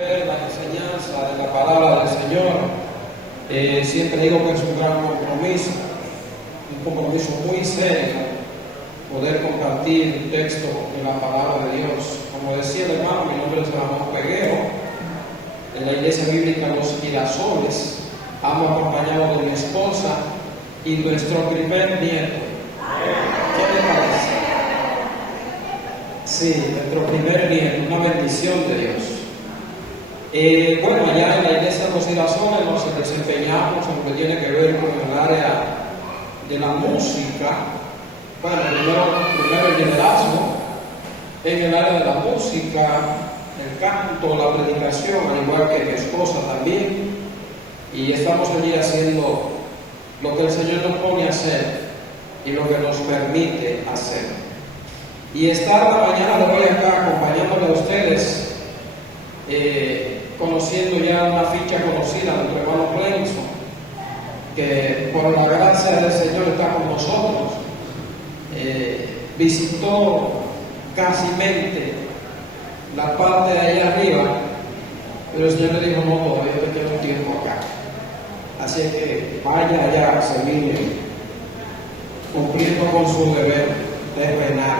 La enseñanza de la palabra del Señor, siempre digo que es un gran compromiso muy serio, poder compartir un texto de la palabra de Dios. Como decía el hermano, mi nombre es Ramón Peguero, de la Iglesia Bíblica Los Girasoles. Amo acompañado de mi esposa y nuestro primer nieto. ¿Qué le parece? Sí, nuestro primer nieto, una bendición de Dios. Bueno, allá en la Iglesia de Los Girasoles nos desempeñamos en lo que tiene que ver con el área de la música. Bueno, primero el liderazgo en el área de la música, el canto, la predicación, al igual que mi esposa también. Y estamos allí haciendo lo que el Señor nos pone a hacer y lo que nos permite hacer. Y estar la mañana de hoy acá acompañándole a ustedes, conociendo ya una ficha conocida de nuestro hermano Clemson, que por la gracia del Señor está con nosotros. Visitó casimente la parte de allá arriba, pero el Señor le dijo: no, todavía te queda un tiempo acá, así que vaya allá a servir, cumpliendo con su deber terrenal.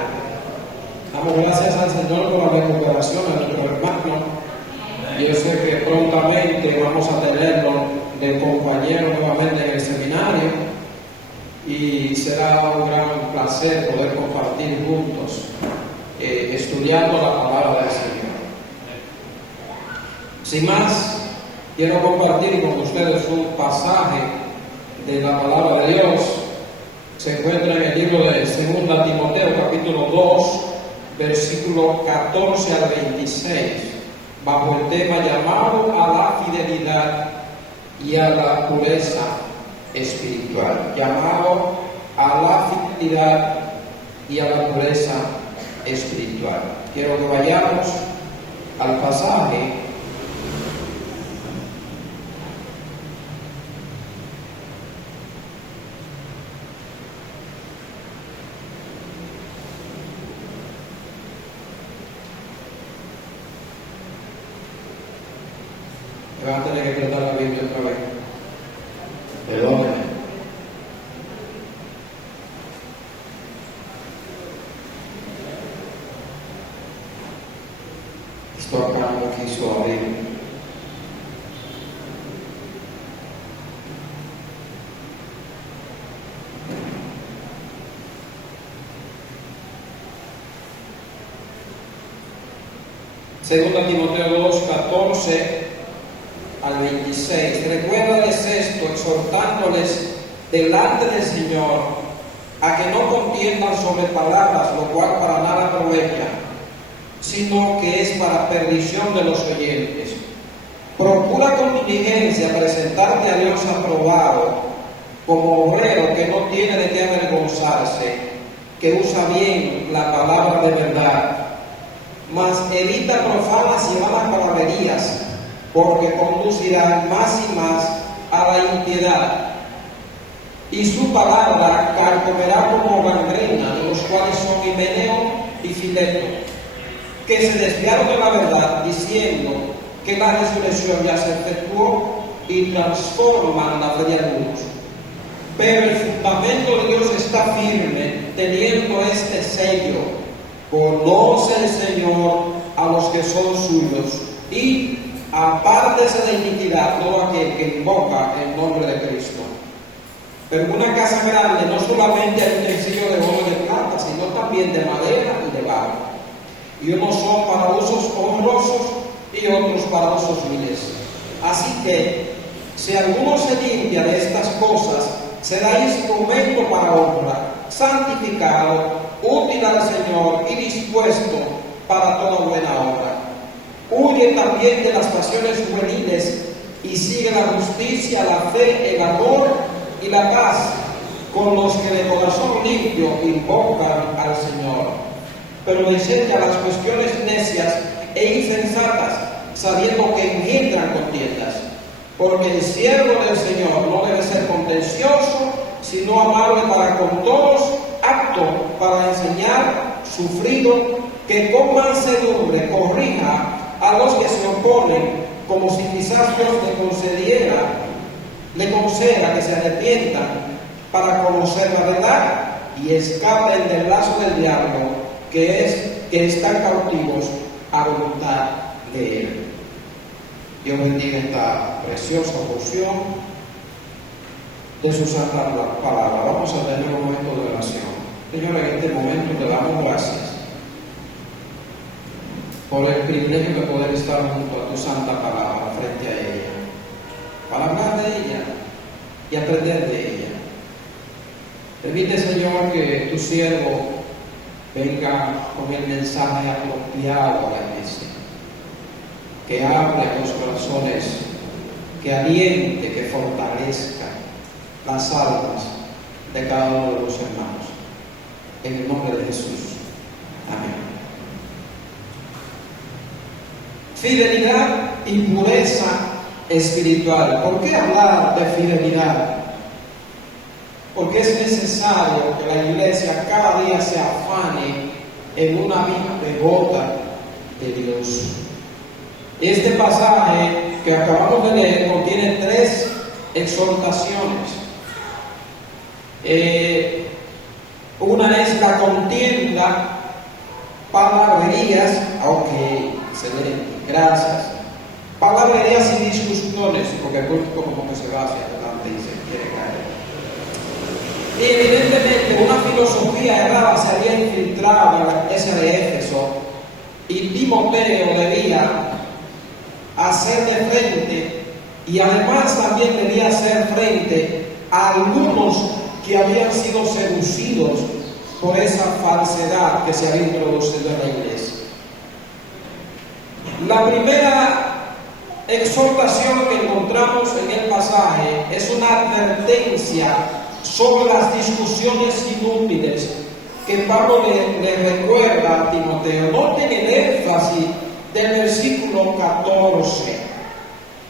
Damos gracias al Señor por la recuperación de nuestro hermano. Yo sé que prontamente vamos a tenerlo de compañero nuevamente en el seminario y será un gran placer poder compartir juntos, estudiando la palabra del Señor. Sin más, quiero compartir con ustedes un pasaje de la palabra de Dios. Se encuentra en el libro de 2 Timoteo, capítulo 2, versículo 14 al 26, bajo el tema llamado a la fidelidad y a la pureza espiritual. Llamado a la fidelidad y a la pureza espiritual. Quiero que vayamos al pasaje. Me van a tener que tratar la Biblia otra vez. Perdónenme. Esto acá no quiso abrir. Segunda Timoteo 2, 14 al 26. Recuérdales esto, exhortándoles delante del Señor a que no contiendan sobre palabras, lo cual para nada aprovecha, sino que es para perdición de los oyentes. Procura con diligencia presentarte a Dios aprobado, como obrero que no tiene de qué avergonzarse, que usa bien la palabra de verdad, mas evita profanas y vanas palabrerías, porque conducirán más y más a la impiedad, y su palabra carcomerá como gangrena, de los cuales son Himeneo y Fileto, que se desviaron de la verdad, diciendo que la resurrección ya se efectuó, y transforman la fe de algunos. Pero el fundamento de Dios está firme, teniendo este sello: conoce el Señor a los que son suyos, y apártese de iniquidad todo aquel que invoca el nombre de Cristo. Pero en una casa grande no solamente hay utensilios de oro y de plata, sino también de madera y de barro. Y unos son para usos honrosos y otros para usos viles. Así que, si alguno se limpia de estas cosas, será instrumento para honra, santificado, útil al Señor y dispuesto para toda buena obra. Huye también de las pasiones juveniles y sigue la justicia, la fe, el amor y la paz con los que de corazón limpio invocan al Señor. Pero enseña las cuestiones necias e insensatas, sabiendo que engendran contiendas. Porque el siervo del Señor no debe ser contencioso, sino amable para con todos, apto para enseñar, sufrido, que con mansedumbre corrija a los que se oponen, como si quizás Dios le conceda que se arrepientan para conocer la verdad y escapen del lazo del diablo, que están cautivos a voluntad de Él. Dios bendiga esta preciosa porción de su santa palabra. Vamos a tener un momento de oración. Señor, en este momento te damos gracias por el privilegio de poder estar junto a tu santa palabra, frente a ella, para hablar de ella y aprender de ella. Permite, Señor, que tu siervo venga con el mensaje apropiado a la iglesia, que hable a los corazones, que aliente, que fortalezca las almas de cada uno de los hermanos. En el nombre de Jesús. Amén. Fidelidad y pureza espiritual. ¿Por qué hablar de fidelidad? Porque es necesario que la iglesia cada día se afane en una vida devota de Dios. Este pasaje que acabamos de leer contiene 3 exhortaciones. Una es la contienda, palabrerías, ok, excelente, gracias. Palabrerías y discusiones, porque el público como que se va hacia adelante y se quiere caer. Y evidentemente una filosofía errada se había infiltrado en la iglesia de Éfeso y Timoteo debía hacer de frente, y además también debía hacer frente a algunos que habían sido seducidos por esa falsedad que se había introducido en la iglesia. La primera exhortación que encontramos en el pasaje es una advertencia sobre las discusiones inútiles que Pablo le recuerda a Timoteo. Noten el énfasis del versículo 14.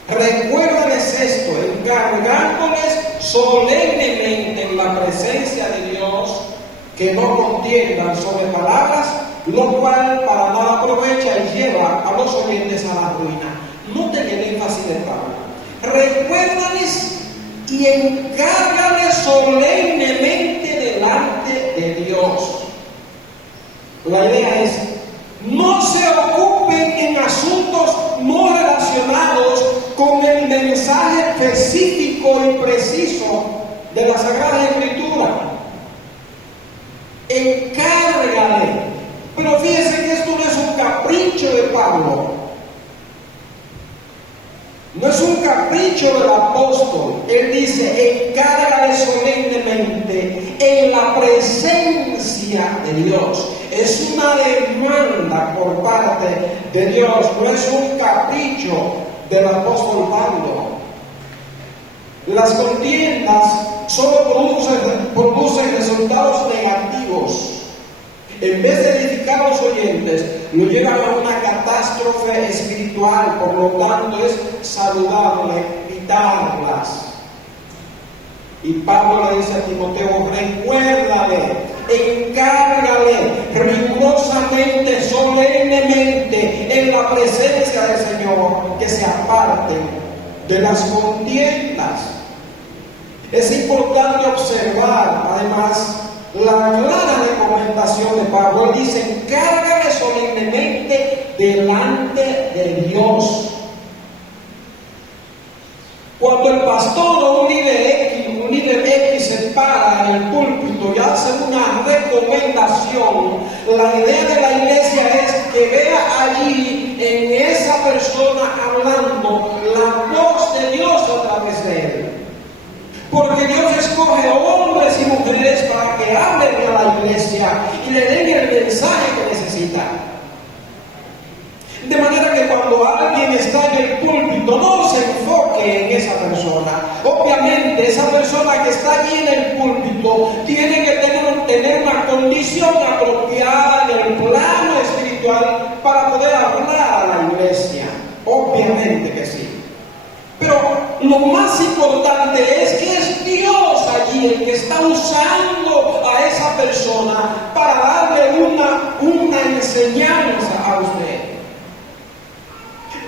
Recuérdales esto, encargándoles solemnemente en la presencia de Dios que no contiendan sobre palabras, lo cual para nada aprovecha y lleva a los oyentes a la ruina. Noten el énfasis de Pablo. Recuérdales y encárgales solemnemente delante de Dios. La idea es: no se ocupen en asuntos no relacionados con el mensaje específico y preciso de la Sagrada Escritura. Encárgale. Pero fíjense que esto no es un capricho de Pablo. No es un capricho del apóstol. Él dice: encárgale solemnemente en la presencia de Dios. Es una demanda por parte de Dios, no es un capricho del apóstol Pablo. Las contiendas solo producen resultados negativos. En vez de edificar a los oyentes, lo llevan a una catástrofe espiritual. Por lo tanto, es saludable evitarlas. Y Pablo le dice a Timoteo: recuérdale, encárgale rigurosamente, solemnemente, en la presencia del Señor, que se aparten de las contiendas. Es importante observar, además, la clara recomendación de Pablo. Él dice: encárgale solemnemente delante de Dios. Cuando el pastor o un líder X se para en el púlpito y hace una recomendación, la idea de la iglesia es que vea allí en esa persona hablando la voz de Dios a través de él. Porque Dios escoge hombres y mujeres para que hablen a la iglesia y le den el mensaje que necesita. De manera que cuando alguien está en el púlpito, no se enfoque en esa persona. Obviamente, esa persona que está allí en el púlpito tiene que tener una condición apropiada en el plano espiritual para poder hablar a la iglesia. Obviamente que sí. Pero lo más importante es que es Dios allí el que está usando a esa persona para darle una enseñanza a usted.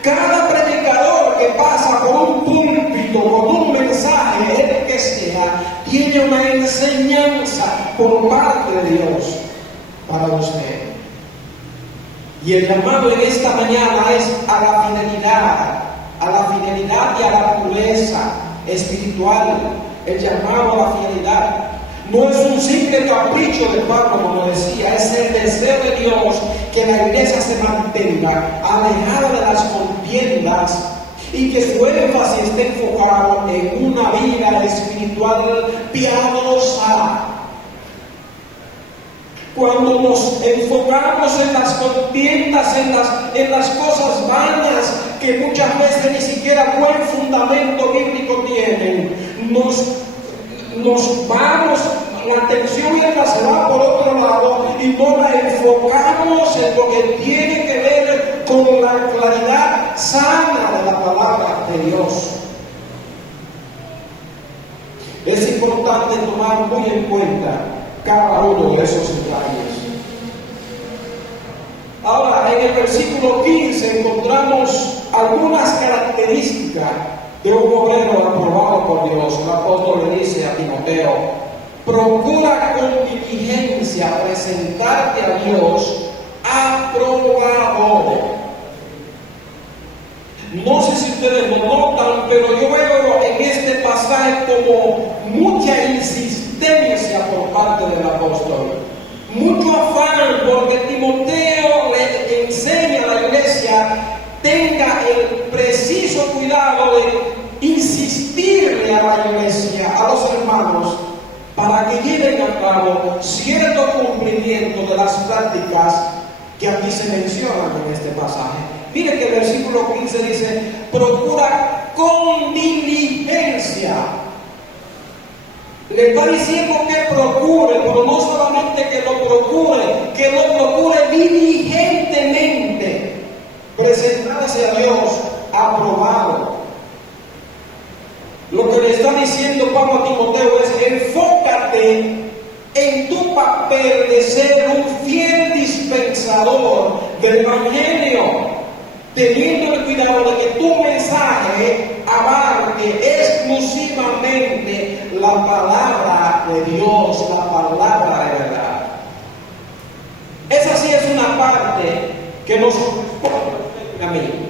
Cada predicador que pasa por un púlpito, con un mensaje, el que sea, tiene una enseñanza por parte de Dios para usted. Y el llamado en esta mañana es a la fidelidad y a la pureza espiritual. El llamado a la fidelidad no es un simple capricho de Pablo, como decía, es el deseo de Dios que la iglesia se mantenga alejada de las contiendas y que su énfasis esté enfocado en una vida espiritual piadosa. Cuando nos enfocamos en las contiendas, en las cosas vanas que muchas veces ni siquiera buen fundamento bíblico tienen, nos vamos, la atención se va por otro lado y no la enfocamos en lo que tiene que ver con la claridad sana de la palabra de Dios. Es importante tomar muy en cuenta cada uno de esos detalles. Ahora, en el versículo 15 encontramos algunas características de un obrero aprobado por Dios. El apóstol le dice a Timoteo: procura con diligencia presentarte a Dios aprobado. No sé si ustedes lo notan, pero yo veo en este pasaje como mucha insistencia por parte del apóstol, mucho afán, porque Timoteo le enseña a la iglesia tenga el preciso cuidado de insistirle a la iglesia, a los hermanos, para que lleven a cabo cierto cumplimiento de las prácticas que aquí se mencionan en este pasaje. Mire que el versículo 15 dice: procura con diligencia. Le está diciendo que procure, pero no solamente que lo procure diligentemente, presentarse a Dios aprobado. Lo que le está diciendo Pablo a Timoteo es: enfócate en tu papel de ser un fiel dispensador del Evangelio, teniendo el cuidado de que tu mensaje abarque exclusivamente la palabra de Dios, la palabra de verdad. Esa sí es una parte que nos corresponde a mí.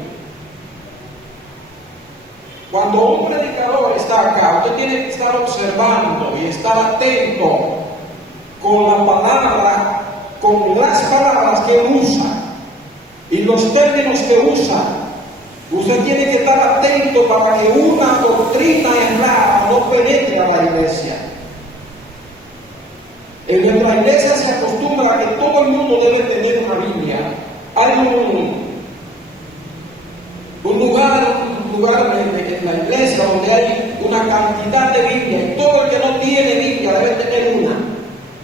Cuando un predicador está acá, usted tiene que estar observando y estar atento con la palabra, con las palabras que usa y los términos que usa. Usted tiene que estar atento para que una doctrina errada no penetre a la iglesia. En nuestra iglesia se acostumbra a que todo el mundo debe tener una Biblia. Hay un lugar en la iglesia donde hay una cantidad de Biblia, y todo el que no tiene Biblia debe tener una,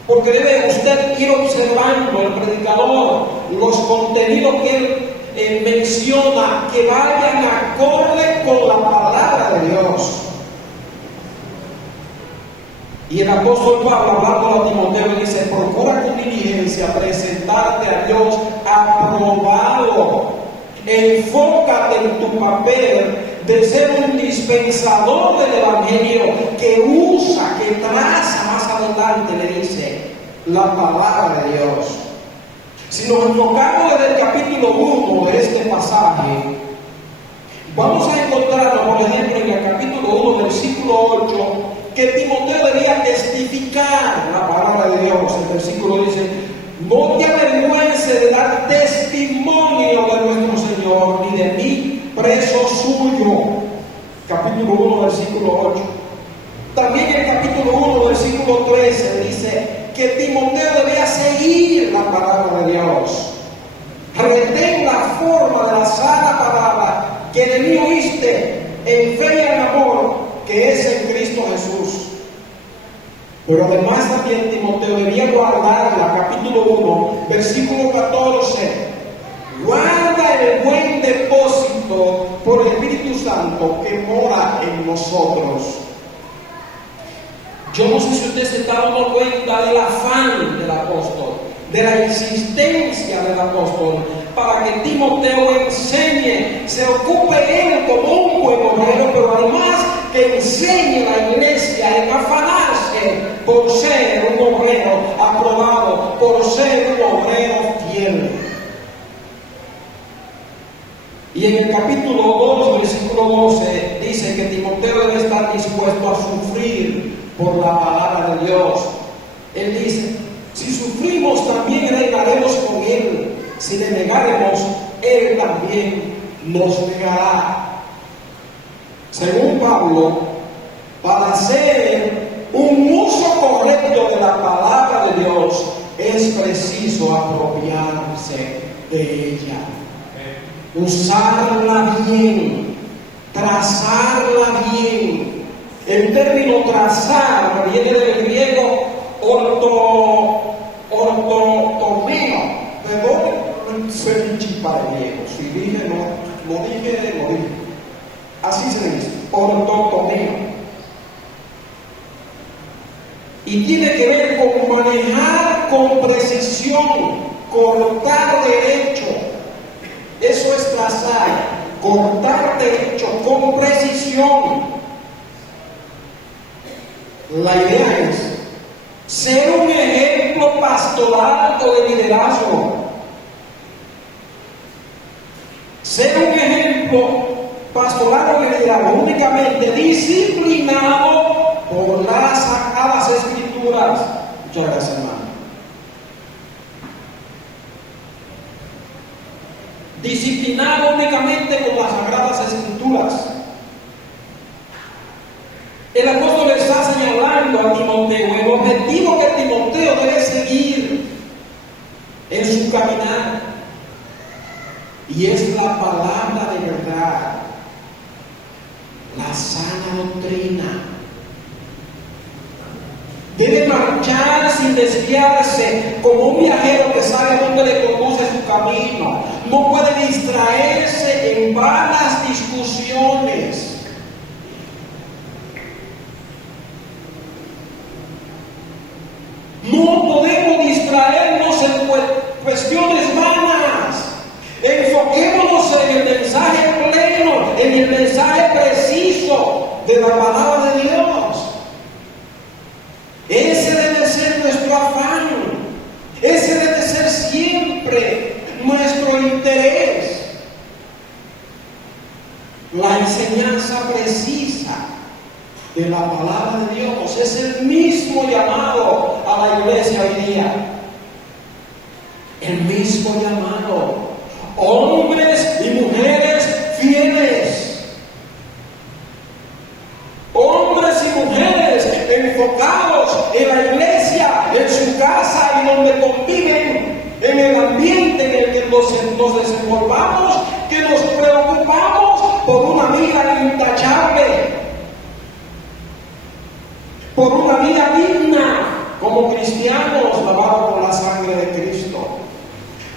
porque debe usted ir observando el predicador, los contenidos que él menciona, que vayan acorde con la palabra de Dios. Y el apóstol Pablo, hablando a Timoteo, dice: procura con diligencia presentarte a Dios aprobado. Enfócate en tu papel de ser un dispensador del Evangelio, que usa, que traza más adelante, le dice, la palabra de Dios. Si nos enfocamos desde el capítulo 1 de este pasaje, vamos a encontrarnos, por ejemplo, en el capítulo 1, versículo 8, que Timoteo debía testificar la palabra de Dios. El versículo dice: no te avergüences de dar testimonio de nuestro Señor, ni de mí, preso suyo. Capítulo 1, versículo 8. También en el capítulo 1, versículo 13 dice que Timoteo debía seguir la palabra de Dios. Retén la forma de la sana palabra que de mí oíste, en fe y en amor, que es en Cristo Jesús. Pero además también Timoteo debía guardarla. Capítulo 1, versículo 14. Guarda el buen depósito por el Espíritu Santo que mora en nosotros. Yo no sé si usted se está dando cuenta del afán del apóstol, de la insistencia del apóstol para que Timoteo enseñe, se ocupe él como un buen obrero, pero además que enseñe a la iglesia en afanarse por ser un obrero aprobado, por ser un obrero fiel. Y en el capítulo 2, versículo 12, dice que Timoteo debe estar dispuesto a sufrir por la palabra de Dios. Él dice, si sufrimos también reinaremos con él, si le negaremos, él también nos negará. Según Pablo, para hacer un uso correcto de la palabra de Dios es preciso apropiarse de ella, usarla bien, trazarla bien. El término trazar viene del griego ortotomeo. Perdón, soy un chipare griego. Si dije, no, lo dije. Así se dice, ortotomeo. Y tiene que ver con manejar con precisión, cortar derecho. Eso es trazar, cortar derecho con precisión. La idea es ser un ejemplo pastoral o de liderazgo. Ser un ejemplo pastoral o de liderazgo únicamente disciplinado por las sagradas escrituras. Muchas gracias, hermano. Disciplinado únicamente con las sagradas escrituras. El apóstol está señalando a Timoteo el objetivo que Timoteo debe seguir en su caminar, y es la palabra de verdad, la sana doctrina. Debe marchar sin desviarse, como un viajero que sabe dónde le conduce su camino. No puede distraerse en vanas discusiones. No podemos distraernos en cuestiones vanas. Enfoquémonos en el mensaje pleno, en el mensaje preciso de la palabra de Dios. Ese debe ser nuestro afán. Ese debe ser siempre nuestro interés. La enseñanza precisa de la palabra de Dios es el mismo llamado a la iglesia hoy día. El mismo llamado. Hombres y mujeres fieles. Hombres y mujeres enfocados en la iglesia, en su casa y donde conviven, en el ambiente en el que nos desenvolvamos, que nos preocupamos por una vida intachable, por una vida digna como cristianos lavados por la sangre de Cristo.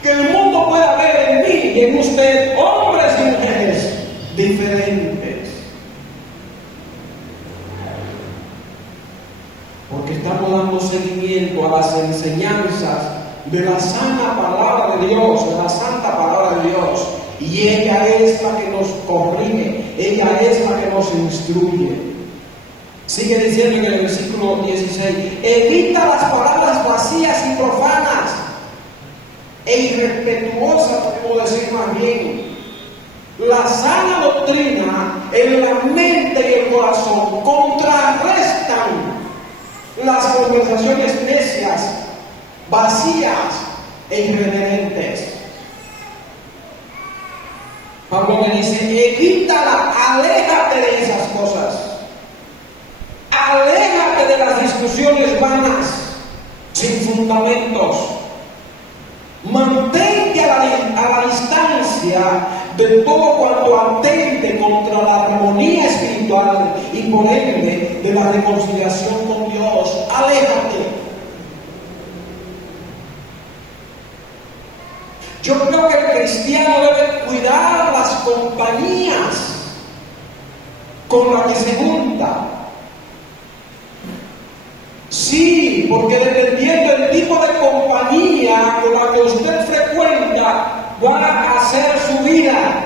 Que el mundo pueda ver en mí y en usted hombres y mujeres diferentes. Porque estamos dando seguimiento a las enseñanzas de la sana palabra de Dios, de la santa palabra de Dios. Y ella es la que nos corrige, ella es la que nos instruye. Sigue diciendo en el versículo 16, evita las palabras vacías y profanas e irrespetuosas, podemos decir más bien. La sana doctrina en la mente y el corazón contrarrestan las conversaciones necias, vacías e irreverentes. Pablo le dice, evítala, aléjate de esas cosas. Aléjate de las discusiones vanas, sin fundamentos. Mantente a la distancia de todo cuanto atente contra la armonía espiritual y por ende de la reconciliación con Dios. Aléjate. Yo creo que el cristiano debe cuidar las compañías con las que se junta. Sí, porque dependiendo del tipo de compañía con la que usted frecuenta, va a hacer su vida.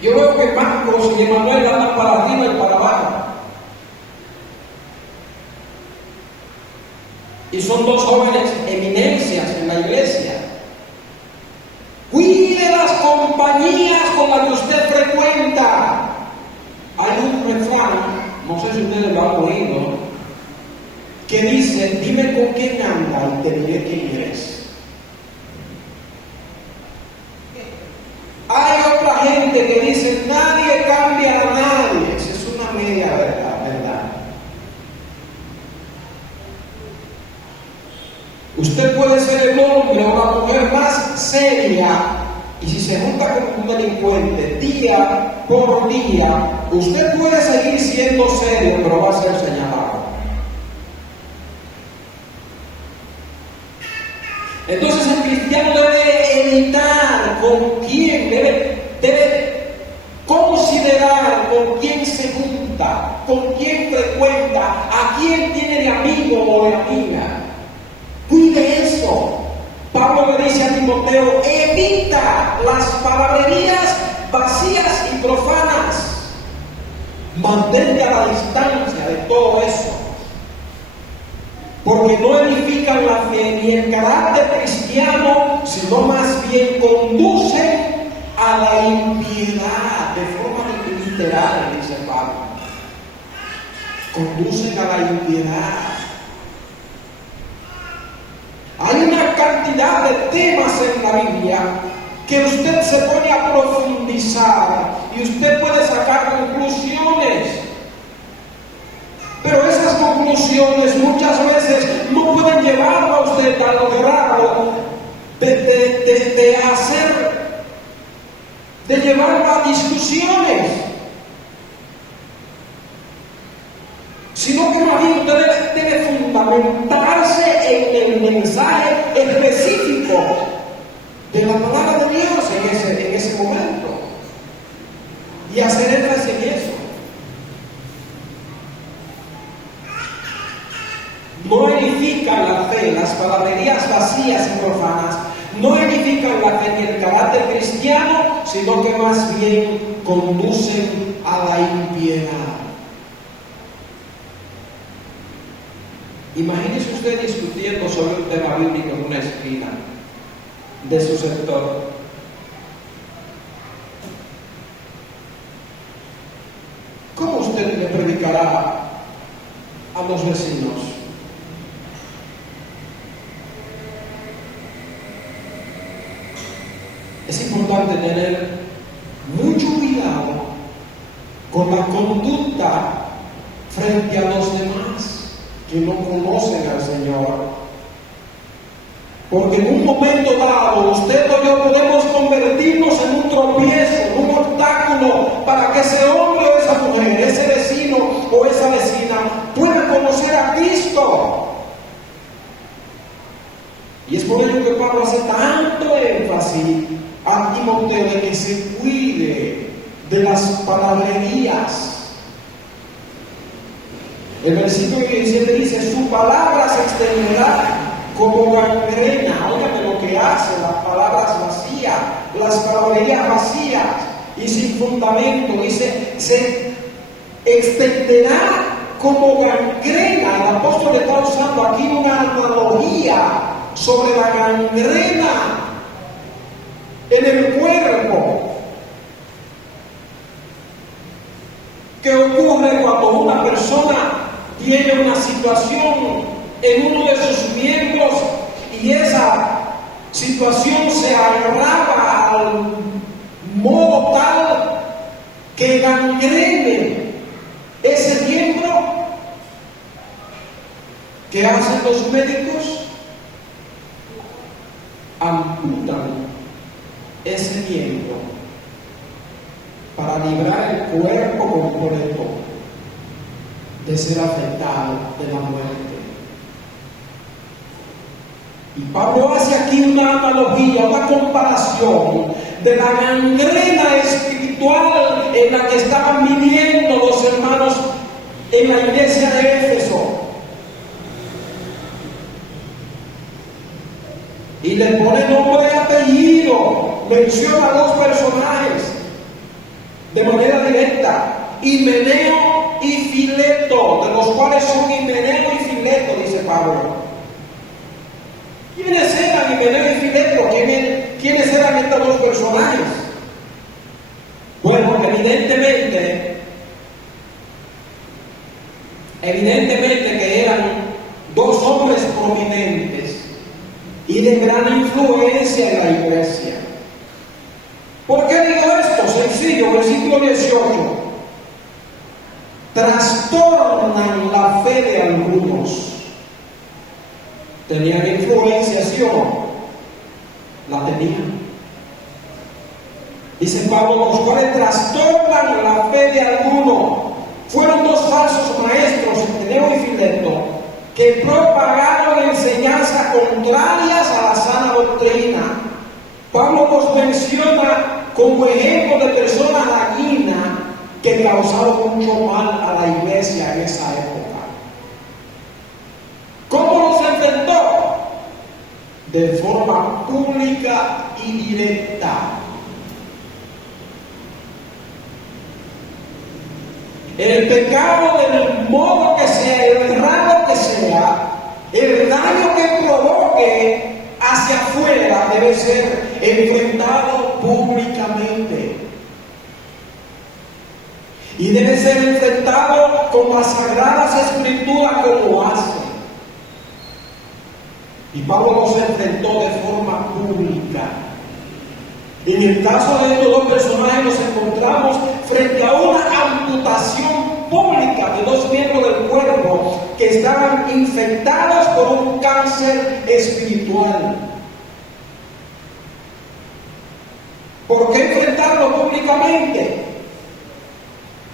Yo veo que Marcos y Emanuel andan para arriba y para abajo. Y son dos jóvenes eminencias en la iglesia. Cuide las compañías con las que usted frecuenta. Hay un refrán, no sé si ustedes lo han oído, que dice: dime con quién anda y te diré quién eres. Hay otra gente que dice: nadie cambia a nadie. Esa es una media verdad, ¿verdad? Usted puede ser el hombre o la mujer más seria, y si se junta con un delincuente día por día, usted puede seguir siendo serio, pero va a ser señalado. Entonces el cristiano debe evitar con quién, debe considerar con quién se junta, con quién frecuenta, a quién tiene de amigo o de amiga. Cuide eso. Pablo le dice a Timoteo: evita las palabrerías vacías y profanas. Mantente a la distancia de todo eso, porque no edifican la fe ni el carácter cristiano, sino más bien conducen a la impiedad, de forma literal, dice Pablo. Conducen a la impiedad. Hay una cantidad de temas en la Biblia que usted se pone a profundizar y usted puede sacar conclusiones. Pero esas conclusiones muchas veces no pueden llevarlo a usted a lograrlo, de llevarlo a discusiones, sino que más bien usted debe fundamentarse en el mensaje específico de la palabra de Dios en ese momento y hacer énfasis en eso. No edifican la fe, las palabrerías vacías y profanas, no edifican la fe ni el carácter cristiano, sino que más bien conducen a la impiedad. Imagínese usted discutiendo sobre un tema bíblico en una esquina de su sector. ¿Cómo usted le predicará a los vecinos? Es importante tener mucho cuidado con la conducta frente a los demás que no conocen al Señor, porque en un momento dado usted o yo podemos convertirnos en un tropiezo, en un obstáculo para que ese hombre o esa mujer, ese vecino o esa vecina pueda conocer a Cristo. Y es por ello que Pablo hace tanto énfasis a Timoteo de que se cuide de las palabrerías. El versículo 17 dice: su palabra se extenderá como gangrena. Óigame lo que hace, las palabras vacías, las palabrerías vacías y sin fundamento. Dice: se extenderá como gangrena. El apóstol está usando aquí una analogía sobre la gangrena en el cuerpo. ¿Qué ocurre cuando una persona tiene una situación en uno de sus miembros y esa situación se agrava al modo tal que gangrene ese miembro? ¿Qué hacen los médicos? Amputan ese miembro para librar el cuerpo completo de ser afectado de la muerte. Y Pablo hace aquí una analogía, una comparación de la gangrena espiritual en la que estaban viviendo los hermanos en la iglesia de Éfeso. Y le pone nombre de seguido menciona dos personajes de manera directa: Himeneo y Fileto, de los cuales son Himeneo y Fileto, dice Pablo. ¿Quiénes eran Himeneo y Fileto? ¿Quiénes eran estos dos personajes? Bueno, evidentemente que eran dos hombres prominentes y de gran influencia en la iglesia. ¿Por qué digo esto? Sencillo, versículo 18. Trastornan la fe de algunos. ¿Tenían influencia, sí o no? La tenían. Dice Pablo, los cuales trastornan la fe de algunos. Fueron dos falsos maestros, Himeneo y Fileto, que propagaron enseñanzas contrarias a la sana doctrina. Pablo los menciona como ejemplo de personas dañinas que causaron mucho mal a la iglesia en esa época. ¿Cómo los enfrentó? De forma pública y directa. El pecado, del modo que sea, el errado que sea, el daño que provoque hacia afuera, debe ser enfrentado públicamente. Y debe ser enfrentado con las sagradas escrituras como hace. Y Pablo los enfrentó de forma pública. En el caso de estos dos personajes nos encontramos frente a una amputación pública de dos miembros del cuerpo que estaban infectados por un cáncer espiritual. ¿Por qué enfrentarlo públicamente?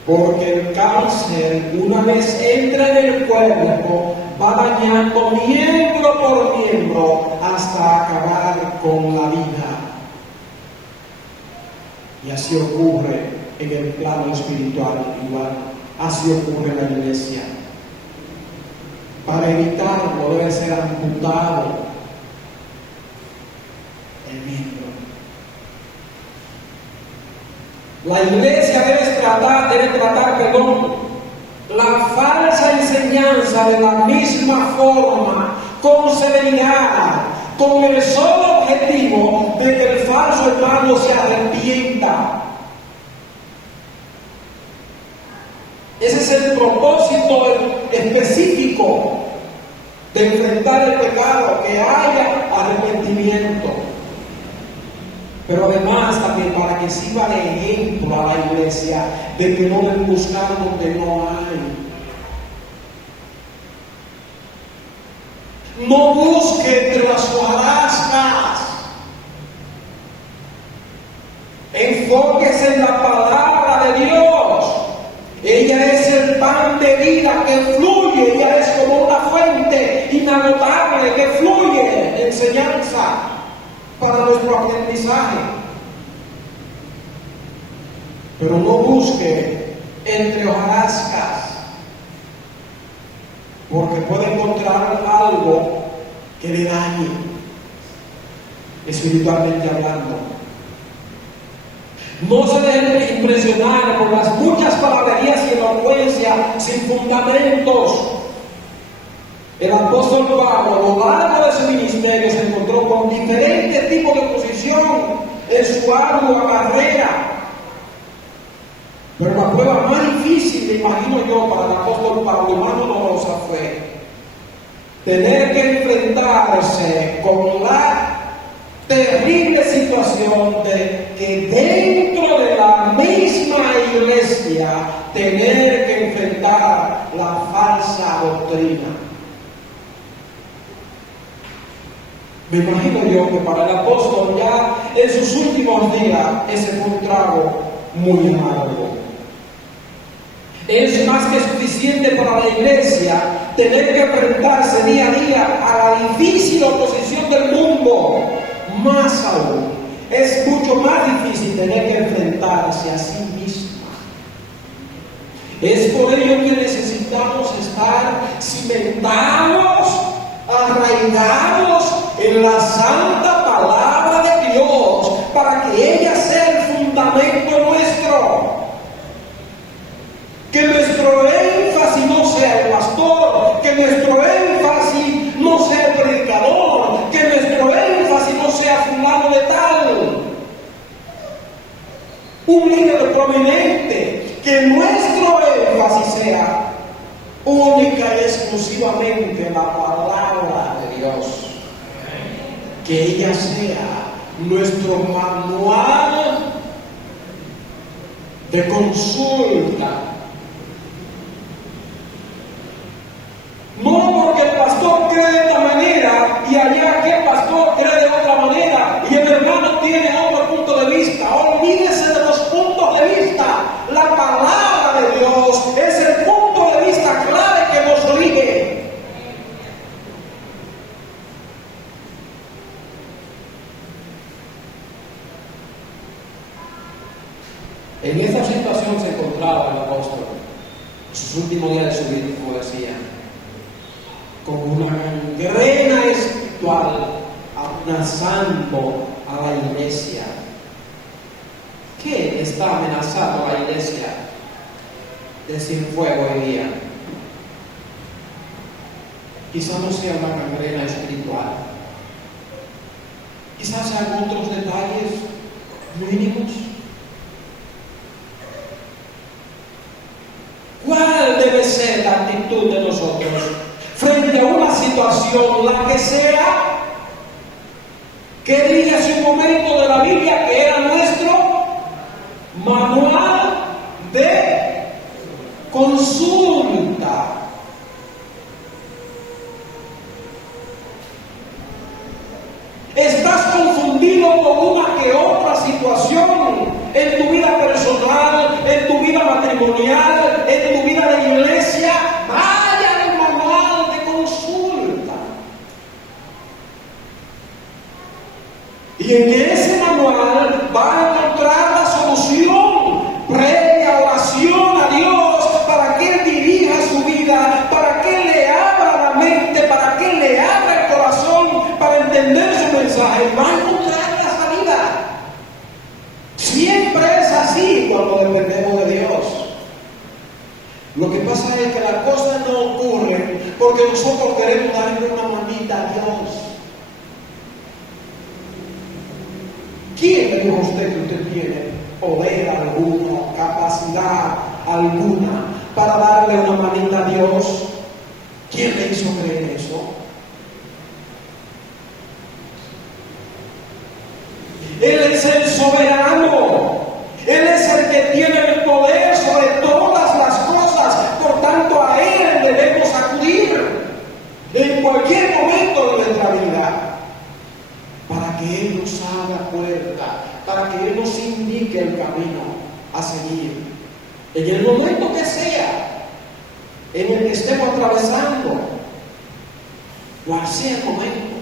Porque el cáncer, una vez entra en el cuerpo, va dañando miembro por miembro hasta acabar con la vida. Y así ocurre en el plano espiritual igual. Así ocurre en la iglesia. Para evitarlo debe ser amputado el miembro. La iglesia debe tratar la falsa enseñanza de la misma forma, con severidad, con el solo objetivo de que el falso hermano se arrepienta. Ese es el propósito específico de enfrentar el pecado, que haya arrepentimiento. Pero además también para que sirva de ejemplo a la iglesia de que no deben buscar donde no hay. No busque entre las hojarascas. Enfóquese en la palabra de Dios. Ella es el pan de vida que fluye. Ella es como una fuente inagotable que fluye en enseñanza para nuestro aprendizaje. Pero no busque entre hojarascas, porque puede encontrar algo que le dañe, espiritualmente hablando. No se dejen impresionar por las muchas palabrerías y elocuencia sin fundamentos. El apóstol Pablo, a lo largo de su ministerio, se encontró con diferentes tipos de oposición en su ardua carrera. Pero la prueba más difícil, me imagino yo, para el apóstol Pablo, y más dolorosa, fue tener que enfrentarse con la terrible situación de que dentro de la misma iglesia tener que enfrentar la falsa doctrina. Me imagino yo que para el apóstol ya en sus últimos días ese fue un trago muy amargo. Es más que suficiente para la iglesia tener que enfrentarse día a día a la difícil oposición del mundo. Más aún, es mucho más difícil tener que enfrentarse a sí misma. Es por ello que necesitamos estar cimentados, arraigados en la santa palabra de Dios, un líder prominente, que nuestro énfasis sea única y exclusivamente la palabra de Dios. Que ella sea nuestro manual de consulta. No porque el pastor cree de esta manera y allá aquel pastor cree de otra manera y el hermano tiene otro punto de vista. Olvídese de los puntos de vista. La palabra de Dios es el punto de vista clave que nos rige. En esta situación se encontraba el apóstol, en sus últimos días de su vida, como decía, con una gangrena espiritual amenazando a la iglesia. ¿Qué está amenazando a la iglesia de Cienfuegos hoy día? Quizás no sea una gangrena espiritual, quizás sean otros detalles mínimos. ¿Cuál debe ser la actitud de nosotros frente a una situación, la que sea, que diga hace un momento de la Biblia que era nuestro manual de consulta? ¿Estás confundido con una que otra situación en tu vida personal, en tu vida matrimonial, en tu vida de iglesia? Vaya al manual de consulta. Y en ese manual va a encontrar la solución previa oración a Dios para que Él dirija su vida, para que Él le abra la mente, para que Él le abra el corazón para entender su mensaje. Va a encontrar la salida. Siempre es así cuando dependemos de Dios. Lo que pasa es que las cosas no ocurren porque nosotros queremos darle una manita a Dios. ¿Quién le dijo a usted que usted tiene poder alguno, capacidad alguna para darle una manita a Dios? ¿Quién le hizo creer eso? Él es el soberano. Él es el que tiene el poder sobre todas las cosas. Por tanto, a Él debemos acudir en cualquier momento de nuestra vida para que Él nos abra puerta, para que Él nos indique el camino a seguir. En el momento que sea, en el que estemos atravesando, cual sea el momento.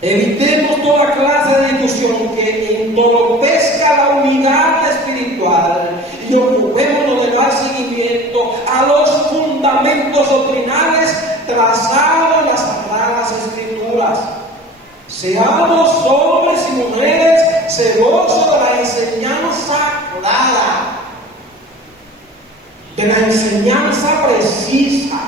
Evitemos toda clase de discusión que entorpezca la unidad espiritual y ocupémonos de dar seguimiento a los fundamentos doctrinales trazados en las Sagradas Escrituras. Seamos hombres y mujeres celosos de la enseñanza clara, de la enseñanza precisa.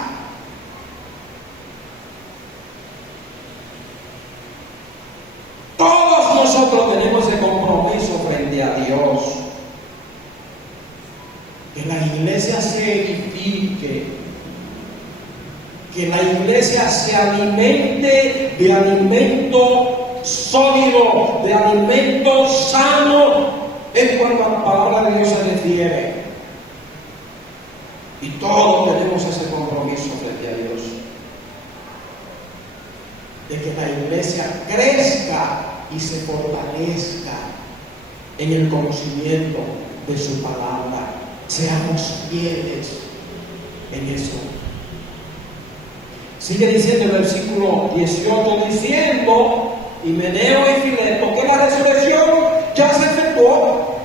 Todos nosotros tenemos ese compromiso frente a Dios. Que la iglesia se edifique, que la iglesia se alimente de alimento sólido, de alimento sano, en cuanto a la palabra de Dios se refiere. Y todos tenemos ese compromiso frente a Dios, de que la iglesia crezca y se fortalezca en el conocimiento de su palabra. Seamos fieles en eso. Sigue diciendo el versículo 18, diciendo, Himeneo y Fileto, que la resurrección ya se efectuó.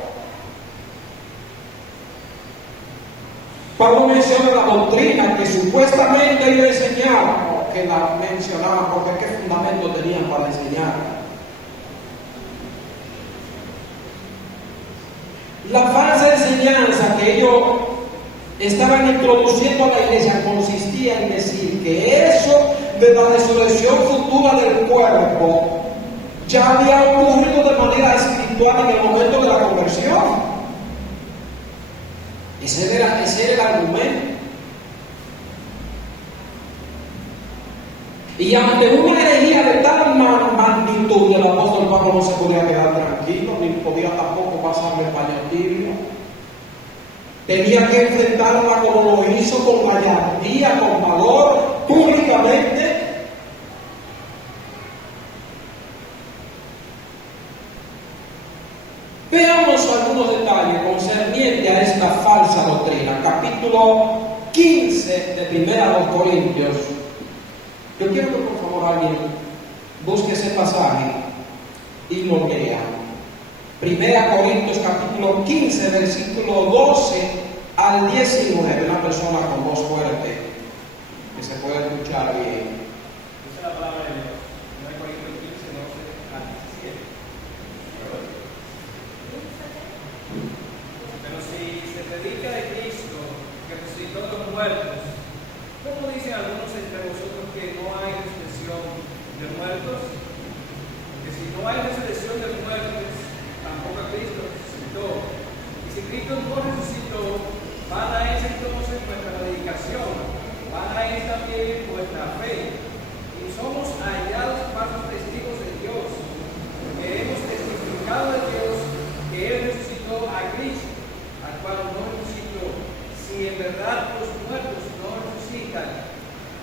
Pablo menciona la doctrina que supuestamente iba a enseñar, que la mencionaban porque qué fundamento tenían para enseñar. La falsa enseñanza que ellos estaban introduciendo a la iglesia consistía en decir que eso de la resurrección futura del cuerpo ya había ocurrido de manera espiritual en el momento de la conversión. Ese era el argumento. Y ante una herejía de tal magnitud, el apóstol Pablo no se podía quedar tranquilo, ni podía tampoco pasarle paño tibio. Tenía que enfrentarla como lo hizo, con gallardía, con valor, públicamente. Veamos algunos detalles concernientes a esta falsa doctrina. Capítulo 15 de 1 Corintios. Yo quiero que por favor alguien busque ese pasaje y lo lea. 1 Corintios capítulo 15, versículo 12 al 19. Una persona con voz fuerte que se puede escuchar bien. Esa es la palabra de Dios. 1 Corintios 15, 12 al 17. Pero si se predica de Cristo que resucitó de los muertos, ¿cómo dicen algunos entre vosotros que no hay resurrección de muertos? Porque si no hay resurrección de muertos, tampoco Cristo resucitó. Y si Cristo no resucitó, vana es entonces nuestra predicación, vana es también vuestra fe. Y somos hallados falsos testigos de Dios, porque hemos testificado de Dios que Él resucitó a Cristo, al cual no resucitó. Si en verdad los muertos no resucitan,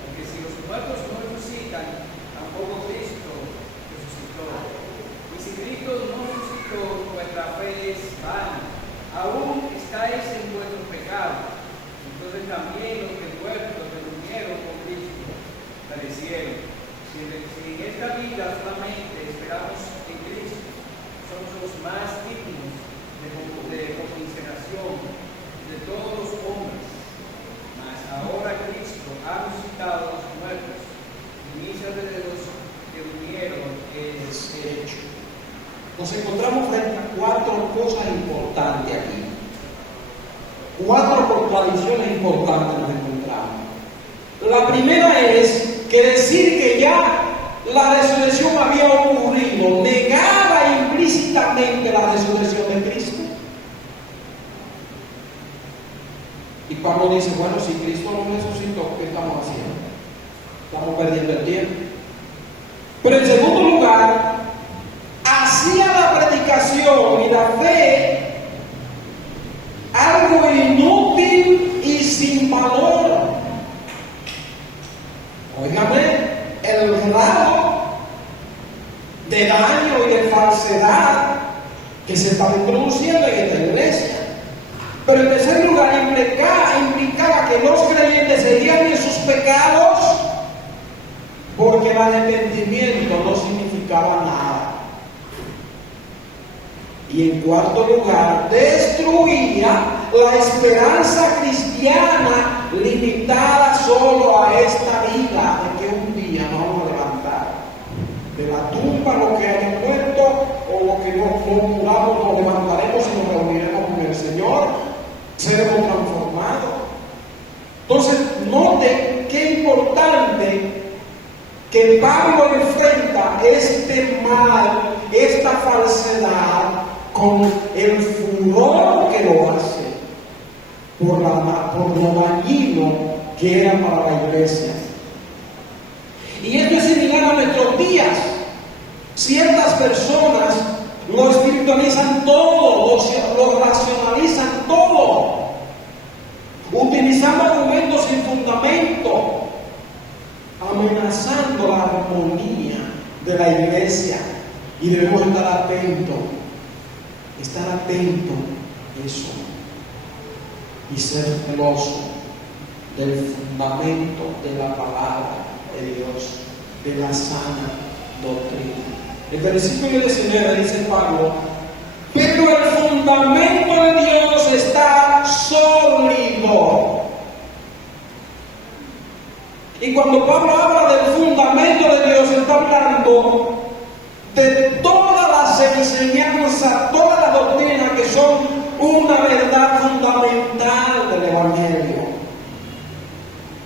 porque si los muertos no resucitan, tampoco Cristo resucitó. Y si Cristo no resucitó, vuestra fe es vana. Aún estáis en vuestro pecado. Entonces también los que muertos que durmieron con Cristo perecieron. Si en esta vida solamente esperamos en Cristo, somos los más dignos de conmiseración de todos los hombres. Mas ahora Cristo ha resucitado a los muertos, inicia de los que durmieron es hecho. Nos encontramos frente a cuatro cosas importantes aquí. Cuatro contradicciones importantes nos encontramos. La primera es que decir que ya la resurrección había ocurrido negaba implícitamente la resurrección de Cristo. Y Pablo dice, bueno, si Cristo no resucitó, ¿qué estamos haciendo? Estamos perdiendo el tiempo. Pero en segundo lugar, hacía la predicación y la fe algo inútil y sin valor. Óigame, el grado de daño y de falsedad que se estaba introduciendo en esta iglesia. Pero en tercer lugar, implicaba que los creyentes seguían en sus pecados, porque el arrepentimiento no significaba nada. Y en cuarto lugar, destruía la esperanza cristiana limitada solo a esta vida, de que un día nos vamos a levantar de la tumba, lo que haya muerto, o lo que no muramos, nos levantaremos y nos reuniremos con el Señor, seremos transformados. Entonces, note qué importante que Pablo enfrenta este mal, esta falsedad, con el furor que lo hace, por lo dañino que era para la iglesia. Y esto es similar a nuestros días. Ciertas personas lo espiritualizan todo, lo racionalizan todo, utilizando argumentos sin fundamento, amenazando la armonía de la iglesia. Y debemos estar atentos a eso y ser celoso del fundamento de la palabra de Dios, de la sana doctrina. El versículo 19 dice Pablo, pero el fundamento de Dios está sólido. Y cuando Pablo habla del fundamento de Dios, está hablando de todas las enseñanzas, toda la doctrina que son una verdad fundamental del Evangelio.